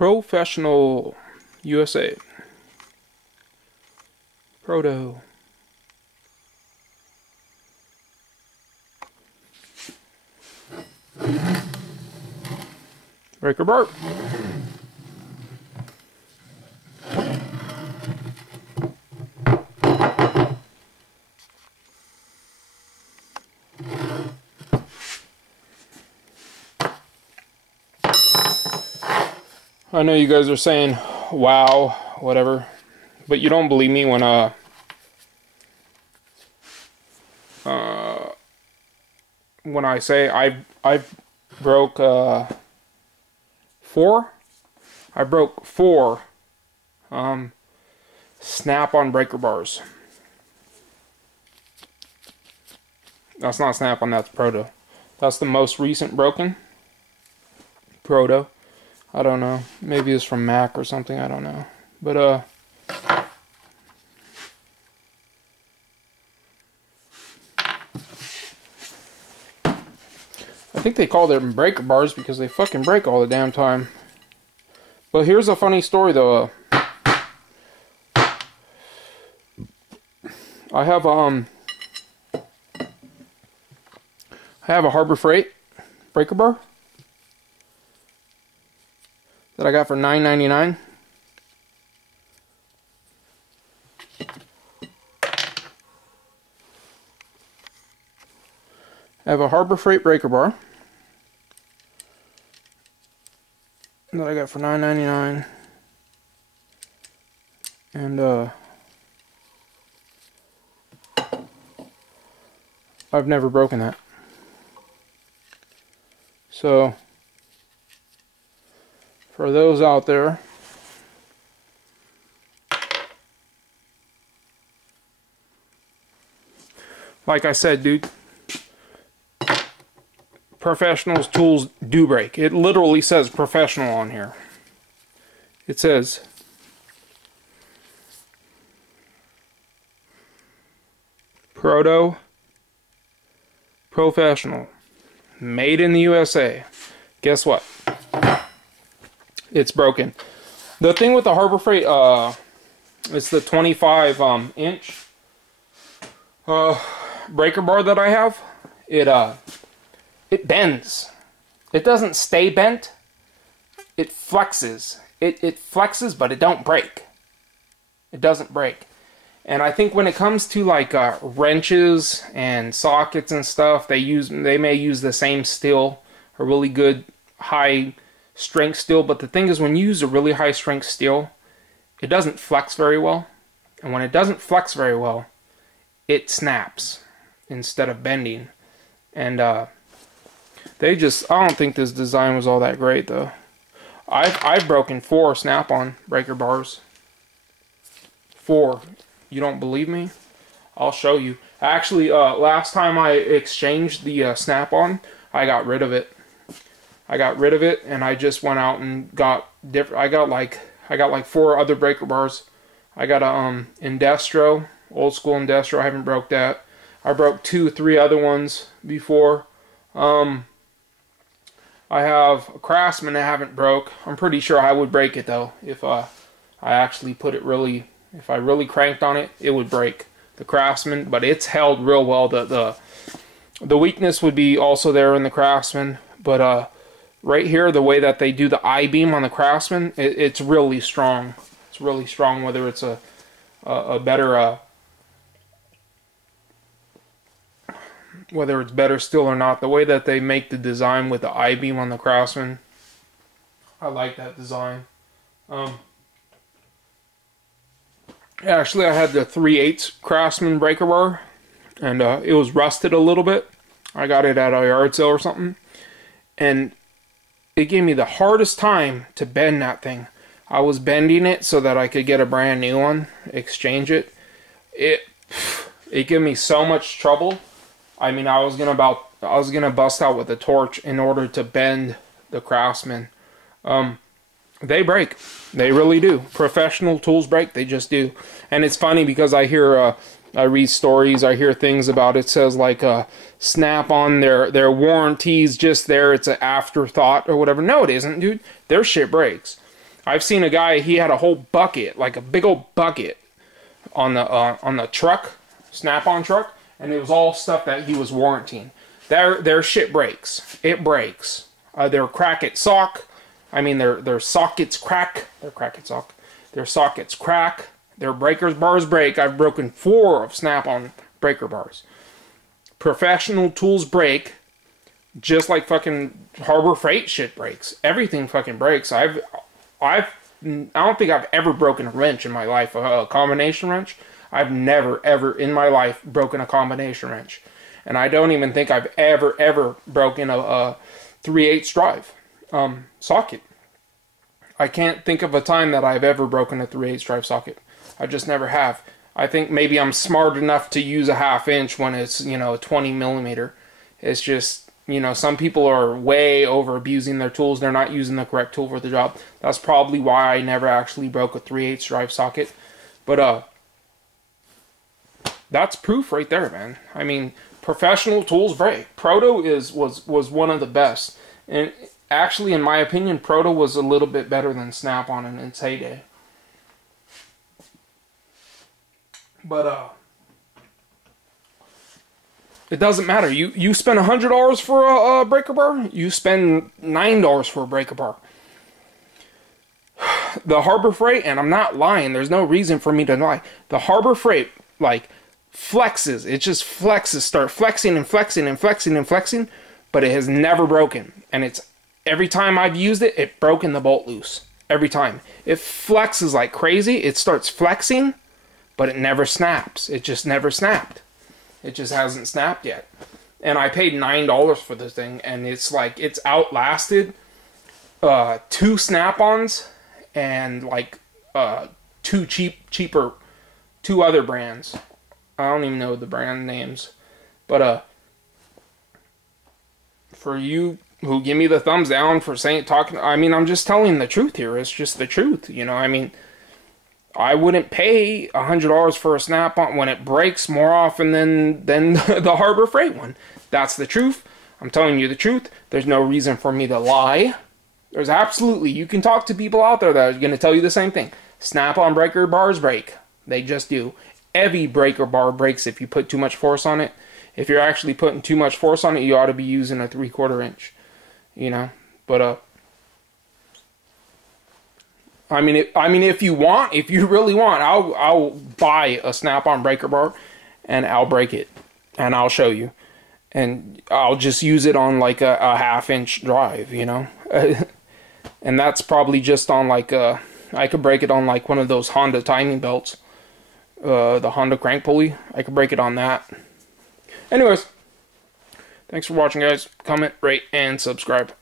Professional USA. Proto. Breaker bar. I know you guys are saying, wow, whatever, but you don't believe me when I say I've broke four snap-on breaker bars. That's not snap-on, that's Proto. That's the most recent broken Proto. I don't know. Maybe it's from Mac or something, I don't know. But I think they call them breaker bars because they fucking break all the damn time. But here's a funny story though. I have a Harbor Freight breaker bar that I got for $9.99. I have a Harbor Freight breaker bar that I got for $9.99, and I've never broken that. So for those out there, like I said, dude, professionals' tools do break. It literally says professional on here. It says Proto Professional, made in the USA. Guess what? It's broken. The thing with the Harbor Freight, it's the 25 inch breaker bar that I have. It bends. It doesn't stay bent. It flexes. It flexes, but it don't break. It doesn't break. And I think when it comes to like wrenches and sockets and stuff, they may use the same steel, a really good high strength steel. But the thing is, when you use a really high strength steel, it doesn't flex very well. And when it doesn't flex very well, it snaps instead of bending. And I don't think this design was all that great though. I've broken 4 snap-on breaker bars. 4. You don't believe me? I'll show you. Actually, last time I exchanged the snap-on, I got rid of it. I got rid of it, and I just went out and got different. I got like 4 other breaker bars. I got a Indestro, old school Indestro. I haven't broke that. I broke 2, 3 other ones before. I have a Craftsman I haven't broke. I'm pretty sure I would break it though if I actually put it really. If I really cranked on it, it would break, the Craftsman. But it's held real well. The weakness would be also there in the Craftsman. But right here, the way that they do the I-beam on the Craftsman, it's really strong. It's really strong. Whether it's a better whether it's better steel or not, the way that they make the design with the I-beam on the Craftsman, I like that design. Actually, I had the 3/8 Craftsman breaker bar, and it was rusted a little bit. I got it at a yard sale or something, and it gave me the hardest time to bend that thing. I was bending it so that I could get a brand new one, exchange it. It gave me so much trouble. I mean, I was gonna bust out with a torch in order to bend the Craftsman. They break. They really do. Professional tools break. They just do. And it's funny because I hear, I read stories, I hear things about it says like Snap-on, their warranties just there, it's an afterthought or whatever. No, it isn't, dude. Their shit breaks. I've seen a guy, he had a whole bucket, like a big old bucket on the truck, Snap-on truck, and it was all stuff that he was warranting. Their shit breaks. It breaks. Their their sockets crack. Their sockets crack. Their breakers bars break. I've broken 4 of Snap-on breaker bars. Professional tools break, just like fucking Harbor Freight shit breaks. Everything fucking breaks. I don't think I've ever broken a wrench in my life, a combination wrench. I've never, ever in my life broken a combination wrench. And I don't even think I've ever broken a 3/8 drive socket. I can't think of a time that I've ever broken a 3/8 drive socket. I just never have. I think maybe I'm smart enough to use a 1/2 inch when it's, 20 millimeter. It's just, some people are way over abusing their tools. They're not using the correct tool for the job. That's probably why I never actually broke a 3/8 drive socket. But, that's proof right there, man. I mean, professional tools break. Proto was one of the best. And actually, in my opinion, Proto was a little bit better than Snap-on in its heyday. But, it doesn't matter. You spend $100 for a breaker bar, you spend $9 for a breaker bar. The Harbor Freight, and I'm not lying, there's no reason for me to lie. The Harbor Freight, flexes. It just flexes, start flexing and flexing and flexing and flexing, but it has never broken. And it's, every time I've used it, it's broken the bolt loose. Every time. It flexes like crazy. It starts flexing, but it never snaps. It just never snapped. It just hasn't snapped yet. And I paid $9 for this thing, and it's outlasted 2 Snap-ons and 2 other brands. I don't even know the brand names. But for you who give me the thumbs down for I'm just telling the truth here. It's just the truth, I wouldn't pay $100 for a Snap-on when it breaks more often than the Harbor Freight one. That's the truth. I'm telling you the truth. There's no reason for me to lie. There's absolutely, you can talk to people out there that are going to tell you the same thing. Snap-on breaker bars break. They just do. Every breaker bar breaks if you put too much force on it. If you're actually putting too much force on it, you ought to be using a 3/4 inch. But if you really want, I'll buy a Snap-on breaker bar, and I'll break it, and I'll show you, and I'll just use it on a 1/2 inch drive, and that's probably just on I could break it on one of those Honda timing belts, the Honda crank pulley. I could break it on that. Anyways, thanks for watching, guys. Comment, rate, and subscribe.